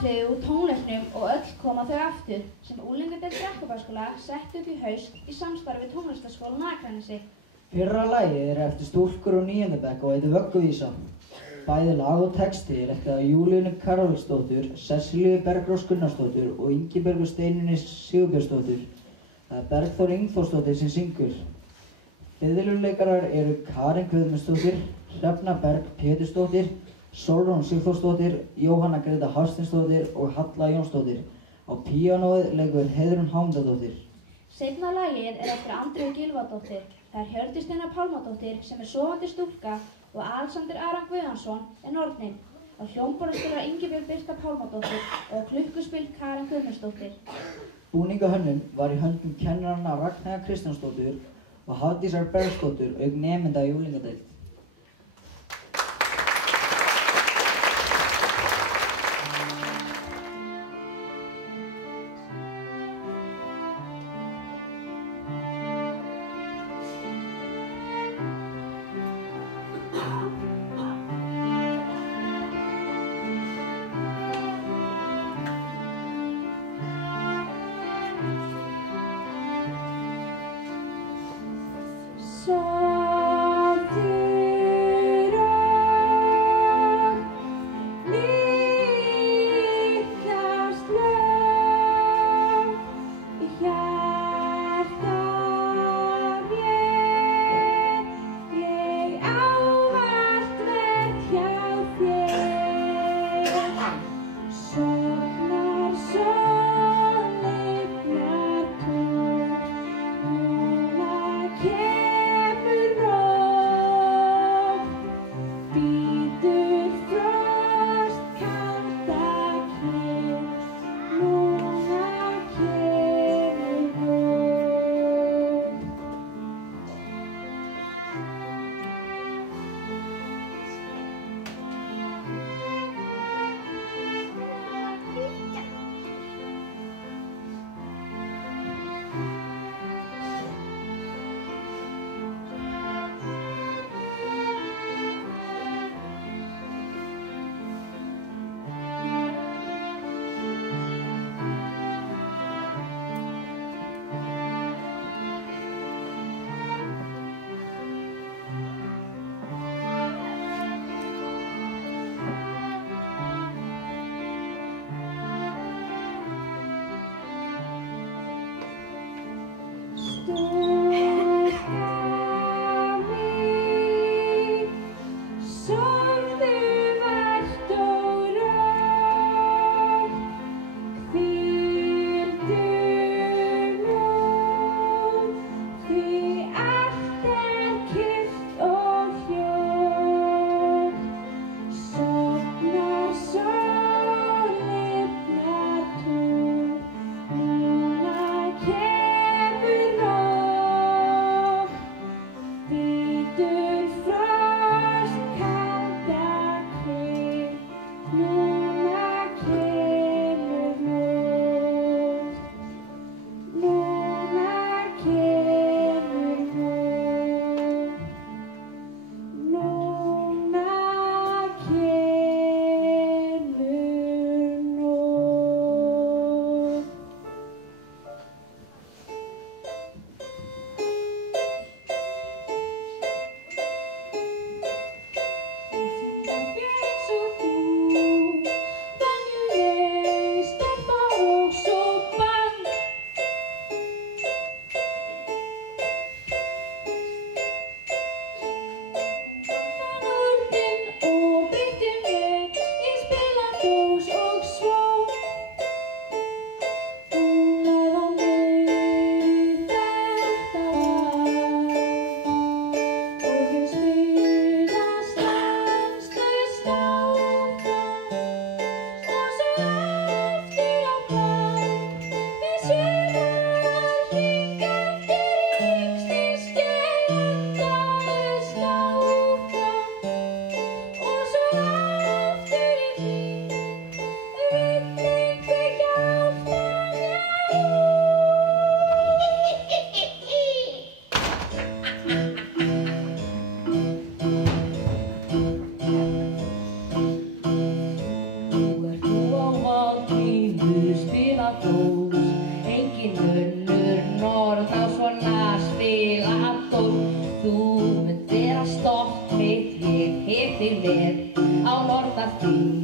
atriði úr tónleiknum og öll koma þau aftur sem unglingadeild Brekkubæjarskóla setti upp í haust í samstarfi við tónlistarskólann á Akranesi. Fyrra lagið eftir stúlkur úr 9. bekk og heitir Vögguvísa. Bæði lag og texti eftir Júlíönu Karolsdóttur, Sesselju Bergrós Gunnarsdóttur og Ingibjörgu Steinunni Sigurbjörnsdóttur. Það Bergþór Ingþórsdóttir sem syngur. Fiðluleikarar eru Karen Guðmundsdóttir, Hrefna Berg Pétursdóttir, Sólrún Sigþórsdóttir, Jóhanna Greta Hafsteinsdóttir og Halla Jónsdóttir. Á píanóið leikur Heiðrún Hámundardóttir. Seinna lagið eftir Andreu Gylfadóttir. Það Hjördís Steina Pálmadóttir sem sofandi stúlka og Alexander Aron Guðjónsson nornin. Á hljómborði spilar Ingibjörg Birta Pálmadóttir og klukkuspil Karen Guðmundsdóttir. Búningahönnun var í höndum kennaranna Ragnheiðar Kristjánsdóttur og Hafdísar Bergsdóttur auk nemenda í unglingadeild. Kemur blues. Engin önnur norð á svona spilator. Þú munt vera stolt mitt, ég hef þig með á norðarþing.